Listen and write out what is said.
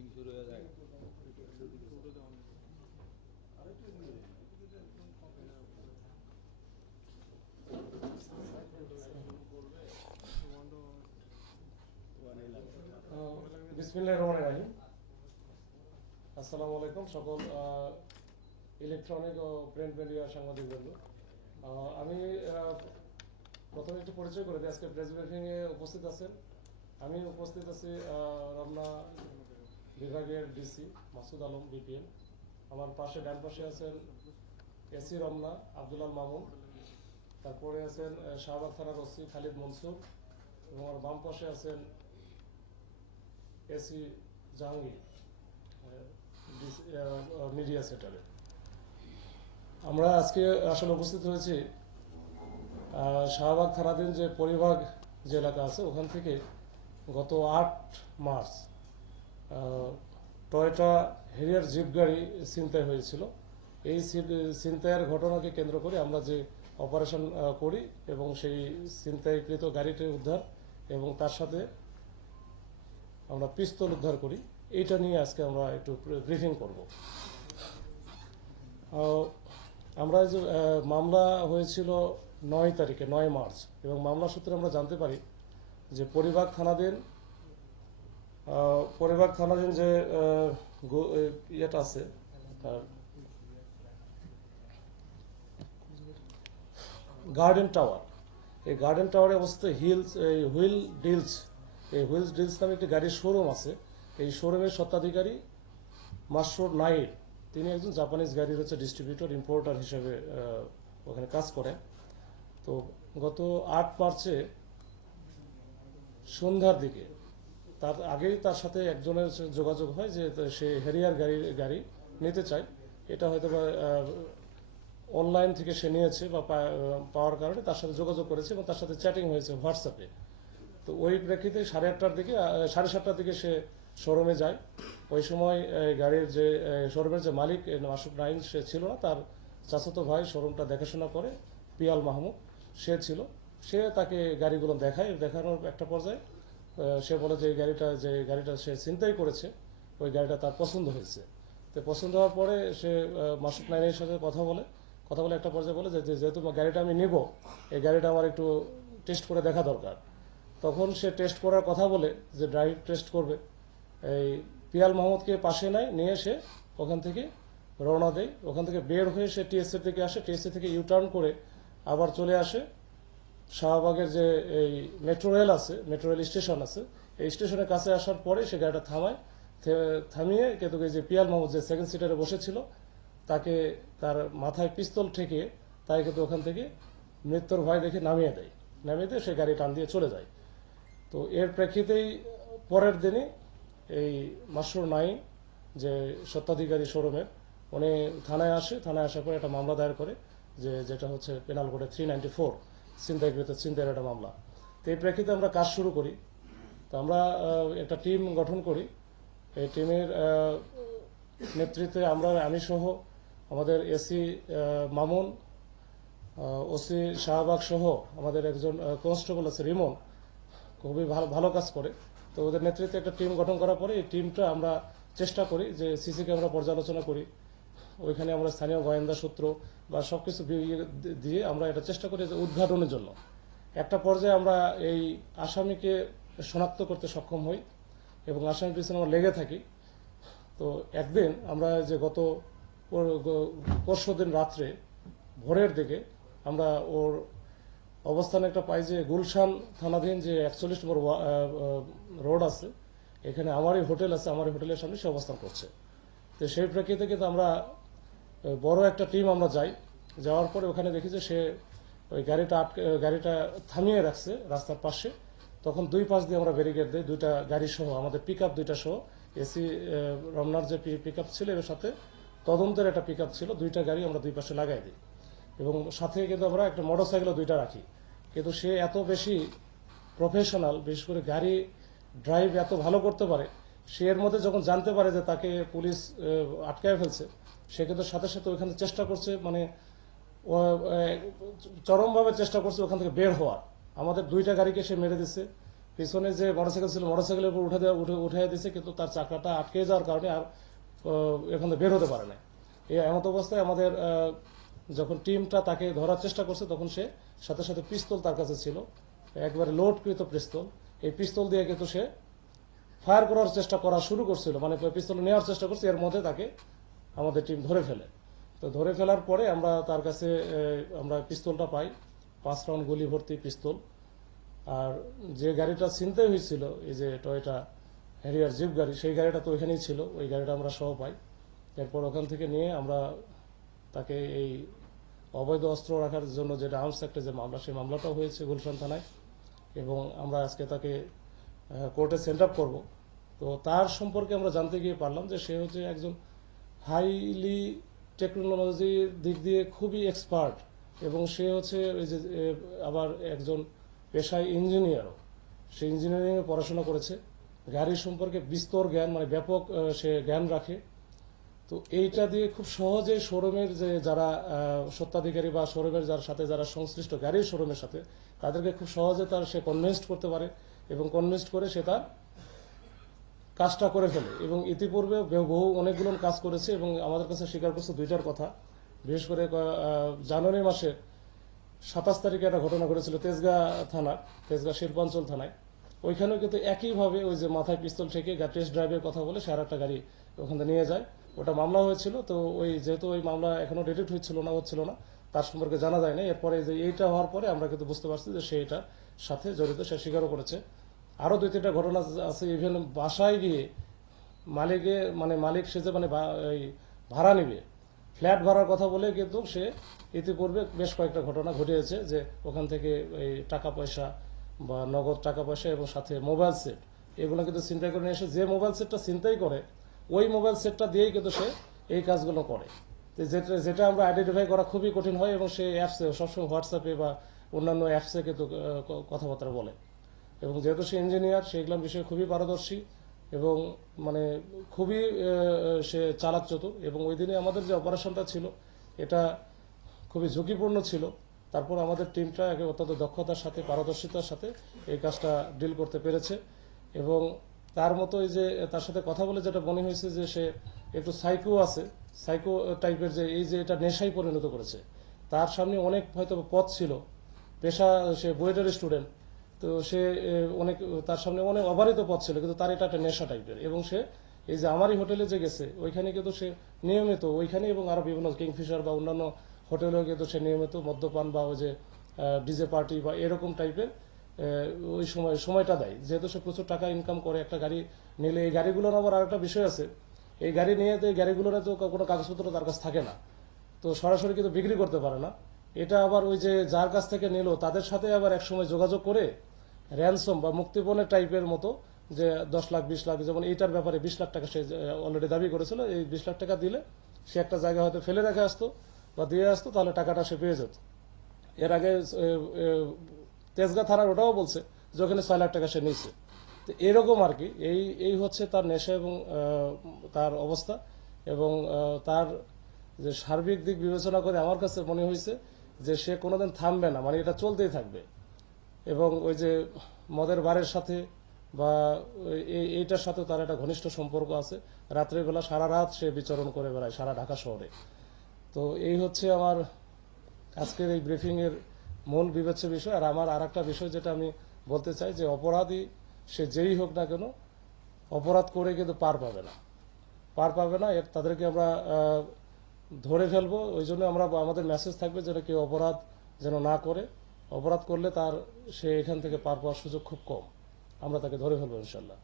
Missing শুরু হয়ে যায়। আসসালামু আলাইকুম সকল ইলেকট্রনিক ও প্রিন্ট মিডিয়া সাংবাদিকবৃন্দ আমি প্রথমে একটু পরিচয় করে দিই। আজকে প্রেস ব্রিফিংয়ে উপস্থিত আছেন। আমি উপস্থিত আছি রমনা বিভাগের ডিসি মাসুদ আলম বিপিএম আমার পাশে ডান পাশে আছেন এসি রমনা, আব্দুল আল মামুন। তারপরে আছেন শাহবাগ থানার ওসি খালিদ মনসুর এবং আমার বাম পাশে আছেন এসি জাহাঙ্গীর মিডিয়া সেন্টারে। আমরা আজকে আসলে উপস্থিত হয়েছি শাহবাগ থানাধীন যে পরিভাগ যে এলাকা আছে, ওখান থেকে গত আট মার্চ টয়টা হেরিয়ার জিপ গাড়ি ছিনতাই হয়েছিল। এই ছিন- ছিনতাইয়ের ঘটনাকে কেন্দ্র করে আমরা যে অপারেশন করি এবং সেই ছিনতাইকৃত গাড়িটি উদ্ধার এবং তার সাথে আমরা পিস্তল উদ্ধার করি। এইটা নিয়ে আজকে আমরা একটু ব্রিফিং করব। আমরা যে মামলা হয়েছিল নয় তারিখে, নয় মার্চ এবং মামলা সূত্রে আমরা জানতে পারি যে পরিবার থানাধীন পরিবার থানাধীন যে ইয়েটা আছে গার্ডেন টাওয়ার। এই গার্ডেন টাওয়ারে অবস্থিত হিলস, এই হুইল ডিলস, এই হুইলস ডিলস নামে একটি গাড়ির শোরুম আছে। এই শোরুমের স্বত্বাধিকারী মাসুর নাইর। তিনি একজন জাপানিজ গাড়ির হচ্ছে ডিস্ট্রিবিউটর ইম্পোর্টার হিসেবে ওখানে কাজ করেন। তো গত আট মার্চে সন্ধ্যার দিকে তার আগেই তার সাথে একজনের যোগাযোগ হয় যে সে হেরিয়ার গাড়ি গাড়ি নিতে চায়। এটা হয়তো বা অনলাইন থেকে সে নিয়েছে বা পাওয়ার কারণে তার সাথে যোগাযোগ করেছে এবং তার সাথে চ্যাটিং হয়েছে হোয়াটসঅ্যাপে তো ওই প্রেক্ষিতে সাড়ে আটটার দিকে সাড়ে সাতটার দিকে সে শোরুমে যায়। ওই সময় গাড়ির যে শোরুমের যে মালিক মাসুক নাইন সে ছিল না। তার চাচাতো ভাই শোরুমটা দেখাশোনা করে, পিয়াল মাহমুদ, সে ছিল। সে তাকে গাড়িগুলো দেখায়। দেখানোর একটা পর্যায়ে সে বলে যে গাড়িটা যে গাড়িটা সে চিন্তাই করেছে, ওই গাড়িটা তার পছন্দ হয়েছে। তো পছন্দ হওয়ার পরে সে মাসুক নাইনের সাথে কথা বলে কথা বলে একটা পর্যায়ে বলে যে যেহেতু গাড়িটা আমি নেব, এই গাড়িটা আমার একটু টেস্ট করে দেখা দরকার। তখন সে টেস্ট করার কথা বলে যে ড্রাইভ টেস্ট করবে। এই পিয়াল মোহাম্মদকে পাশে নেয় নিয়ে সে ওখান থেকে রওনা দেয়। ওখান থেকে বের হয়ে সে টিএসসি থেকে আসে। টিএসসি থেকে ইউটার্ন করে আবার চলে আসে। শাহবাগের যে এই মেট্রো রেল আছে মেট্রো রেল স্টেশন আছে, এই স্টেশনের কাছে আসার পরে সে গাড়িটা থামায় থামিয়ে এই যে পিয়াল মোহাম্মদ যে সেকেন্ড সিটারে বসেছিল, তাকে তার মাথায় পিস্তল ঠেকে তাই কিন্তু ওখান থেকে মৃত্যুর ভয় দেখে নামিয়ে দেয়। নামিয়ে দিয়ে সে গাড়ি টান দিয়ে চলে যায়। তো এর প্রেক্ষিতেই পরের দিনই এই মাসরুর নাইন যে সত্ত্বাধিকারী শোরুমের, উনি থানায় আসে, থানায় আসার পরে একটা মামলা দায়ের করে, যে যেটা হচ্ছে পেনাল কোডে থ্রি নাইনটি ফোর চিন্তাকৃত চিন্তার একটা মামলা। তো এই প্রেক্ষিতে আমরা কাজ শুরু করি। তো আমরা একটা টিম গঠন করি। এই টিমের নেতৃত্বে আমরা আমি সহ আমাদের এসি মামুন ওসি শাহবাগ সহ আমাদের একজন কনস্টেবল আছে রিমন, খুবই ভালো ভালো কাজ করে। তো ওদের নেতৃত্বে একটা টিম গঠন করার পরে এই টিমটা আমরা চেষ্টা করি যে সিসি ক্যামেরা পর্যালোচনা করি। ওইখানে আমরা স্থানীয় গোয়েন্দা সূত্র বা সব কিছু দিয়ে আমরা এটা চেষ্টা করি যে উদ্ঘাটনের জন্য। একটা পর্যায়ে আমরা এই আসামিকে শনাক্ত করতে সক্ষম হই এবং আসামির পিছনে আমরা লেগে থাকি। তো একদিন আমরা যে গত পরশু দিন রাত্রে ভোরের দিকে আমরা ওর অবস্থানে একটা পাই যে গুলশান থানাধীন যে একচল্লিশ নম্বর রোড আছে, এখানে আমারই হোটেল আছে আমার হোটেলের সামনে সে অবস্থান করছে। তো সেই প্রেক্ষিতে কিন্তু আমরা বড় একটা টিম আমরা যাই। যাওয়ার পরে ওখানে দেখি যে সে ওই গাড়িটা আটকে গাড়িটা থামিয়ে রাখছে রাস্তার পাশে। তখন দুই পাশ দিয়ে আমরা ব্যারিকেড দিই, দুইটা গাড়ি সহ, আমাদের পিক আপ দুইটা সহ। এসি রমনার যে পিক আপ ছিল এর সাথে তদন্তের একটা পিক আপ ছিল, দুইটা গাড়ি আমরা দুই পাশে লাগাই দিই। এবং সাথে কিন্তু আমরা একটা মোটর সাইকেলও দুইটা রাখি। কিন্তু সে এত বেশি প্রফেশনাল বিশেষ করে গাড়ি ড্রাইভ এত ভালো করতে পারে, সে এর মধ্যে যখন জানতে পারে যে তাকে পুলিশ আটকায় ফেলছে সে কিন্তু সাথে সাথে ওইখানে চেষ্টা করছে মানে চরমভাবে চেষ্টা করছে ওখান থেকে বের হওয়ার। আমাদের দুইটা গাড়িকে সে মেরে দিচ্ছে পিছনে যে মোটরসাইকেল ছিল মোটরসাইকেলের উপর উঠে দেওয়া উঠে উঠে দিয়েছে কিন্তু তার চাকাটা আটকে যাওয়ার কারণে আর এখান থেকে বের হতে পারে না এই এমত অবস্থায় আমাদের যখন টিমটা তাকে ধরার চেষ্টা করছে, তখন সে সাথে সাথে পিস্তল তার কাছে ছিল। একবারে লোডকৃত পিস্তল। এই পিস্তল দিয়ে কিন্তু সে ফায়ার করার চেষ্টা করা শুরু করছিল মানে পিস্তল নেওয়ার চেষ্টা করছে। এর মধ্যে তাকে আমাদের টিম ধরে ফেলে। তো ধরে ফেলার পরে আমরা তার কাছে আমরা পিস্তলটা পাই। পাঁচ রাউন্ড গুলি ভর্তি পিস্তল। আর যে গাড়িটা চিনতে হয়েছিল, এই যে টয়টা হ্যারিয়ার জিপ গাড়ি, সেই গাড়িটা তো ওইখানেই ছিল। ওই গাড়িটা আমরা সহ পাই। এরপর ওখান থেকে নিয়ে আমরা তাকে এই অবৈধ অস্ত্র রাখার জন্য যেটা আর্মস একটা যে মামলা, সেই মামলাটাও হয়েছে গুলশান থানায়। এবং আমরা আজকে তাকে কোর্টে সেন্ড আপ করব। তো তার সম্পর্কে আমরা জানতে গিয়ে পারলাম যে সে হচ্ছে একজন হাইলি টেকনোলজির দিক দিয়ে খুবই এক্সপার্ট এবং সে হচ্ছে ওই যে আবার একজন পেশায় ইঞ্জিনিয়ারও সে ইঞ্জিনিয়ারিংয়ে পড়াশোনা করেছে। গাড়ি সম্পর্কে বিস্তর জ্ঞান মানে ব্যাপক সে জ্ঞান রাখে। তো এইটা দিয়ে খুব সহজে শোরুমের যে যারা আহ, স্বত্বাধিকারী বা শোরুমের যার সাথে যারা সংশ্লিষ্ট গাড়ির শোরুমের সাথে তাদেরকে খুব সহজে তার সে কনভিন্সড করতে পারে এবং কনভিন্সড করে সে তার কাজটা করে ফেলে। এবং ইতিপূর্বে বহু অনেকগুলো কাজ করেছে এবং আমাদের কাছে স্বীকার করছে দুইটার কথা। বিশেষ করে জানুয়ারি মাসে সাতাশ তারিখে একটা ঘটনা ঘটেছিল তেজগাঁ থানা তেজগাঁ শিল্পাঞ্চল থানায়। ওইখানেও কিন্তু একইভাবে ওই যে মাথায় পিস্তল থেকে টেস্ট ড্রাইভের কথা বলে সে একটা গাড়ি ওখান থেকে নিয়ে যায়। ওটা মামলা হয়েছিল, তো ওই যেহেতু ওই মামলা এখনও ডেটেড হচ্ছিল না হচ্ছিল না, তার সম্পর্কে জানা যায় না এরপরে যে এইটা হওয়ার পরে আমরা কিন্তু বুঝতে পারছি যে সে সাথে জড়িত, সে স্বীকারও করেছে। আরও দুই, তিনটা ঘটনা আছে ইভেন বাসায় গিয়ে মালিকে মানে মালিক সে যে মানে এই ভাড়া নিবে, ফ্ল্যাট ভাড়ার কথা বলে কিন্তু সে ইতিপূর্বে বেশ কয়েকটা ঘটনা ঘটিয়েছে যে ওখান থেকে এই টাকা পয়সা বা নগদ টাকা পয়সা এবং সাথে মোবাইল সেট, এগুলো কিন্তু চিন্তাই করে নিয়ে এসে, যে মোবাইল সেটটা চিন্তাই করে, ওই মোবাইল সেটটা দিয়েই কিন্তু সে এই কাজগুলো করে। তো যেটা যেটা আমরা আইডেন্টিফাই করা খুবই কঠিন হয় এবং সে অ্যাপসে সবসময় হোয়াটসঅ্যাপে বা অন্যান্য অ্যাপসে কিন্তু কথাবার্তা বলে। এবং যেহেতু সে ইঞ্জিনিয়ার সে সেগুলো বিষয়ে খুবই পারদর্শী এবং মানে খুবই সে চালাক চতুর এবং ওই দিনে আমাদের যে অপারেশনটা ছিল, এটা খুবই ঝুঁকিপূর্ণ ছিল। তারপর আমাদের টিমটা একে অত্যন্ত দক্ষতার সাথে, পারদর্শিতার সাথে এই কাজটা ডিল করতে পেরেছে এবং তার মতো এই যে, তার সাথে কথা বলে যেটা মনে হয়েছে যে সে একটু সাইকো আছে সাইকো টাইপের যে, এই যে এটা নেশায় পরিণত করেছে। তার সামনে অনেক হয়তো পথ ছিল। পেশা, সে বুয়েটের স্টুডেন্ট তো সে অনেক, তার সামনে অনেক অবারিত পথ ছিল, কিন্তু তার এটা একটা নেশা টাইপের এবং সে, এই যে আমারই হোটেলে যে গেছে, ওইখানে কিন্তু সে নিয়মিত, ওইখানে এবং আরও বিভিন্ন কিংফিশার বা অন্যান্য হোটেলেও কিন্তু সে নিয়মিত মদ্যপান বা ওই যে ডিজে পার্টি বা এরকম টাইপের ওই সময়, সময়টা দেয়। যেহেতু সে প্রচুর টাকা ইনকাম করে, একটা গাড়ি নিলে এই গাড়িগুলোর আবার আরেকটা বিষয় আছে, এই গাড়ি নিয়ে তো, এই গাড়িগুলোর তো কোনো কাগজপত্র তার কাছে থাকে না। তো সরাসরি কিন্তু বিক্রি করতে পারে না। এটা আবার ওই যে, যার কাছ থেকে নিল, তাদের সাথে আবার একসময় যোগাযোগ করে র্যানসম বা মুক্তিপণের টাইপের মতো যে দশ লাখ, বিশ লাখ, যেমন এইটার ব্যাপারে বিশ লাখ টাকা সে অলরেডি দাবি করেছিল, এই বিশ লাখ টাকা দিলে সে একটা জায়গা হয়তো ফেলে রেখে আসতো বা দিয়ে আসতো, তাহলে টাকাটা সে পেয়ে যেত। এর আগে তেজগাঁ থানার ওটাও বলছে যে ওখানে ছয় লাখ টাকা সে নিয়েছে। তো এরকম আর কি, এই এই হচ্ছে তার নেশা এবং তার অবস্থা এবং তার যে সার্বিক দিক বিবেচনা করে আমার কাছে মনে হয়েছে যে সে কোনোদিন থামবে না মানে এটা চলতেই থাকবে। এবং ওই যে মদের বারের সাথে বা এই- এইটার সাথে তার একটা ঘনিষ্ঠ সম্পর্ক আছে। রাত্রেবেলা সারা রাত সে বিচরণ করে বেড়ায় সারা ঢাকা শহরে। তো এই হচ্ছে আমার আজকের এই ব্রিফিংয়ের মূল বিবেচ্য বিষয়। আর আমার আর একটা বিষয় যেটা আমি বলতে চাই যে অপরাধী সে যেই হোক না কেন অপরাধ করে কিন্তু পার পাবে না। পার পাবে না তাদেরকে আমরা ধরে ফেলব। ওই জন্য আমরা, আমাদের মেসেজ থাকবে যেন কেউ অপরাধ যেন না করে। অপরাধ করলে তার সে এখান থেকে পার পাওয়ার সুযোগ খুব কম। আমরা তাকে ধরে ফেলব ইনশাল্লাহ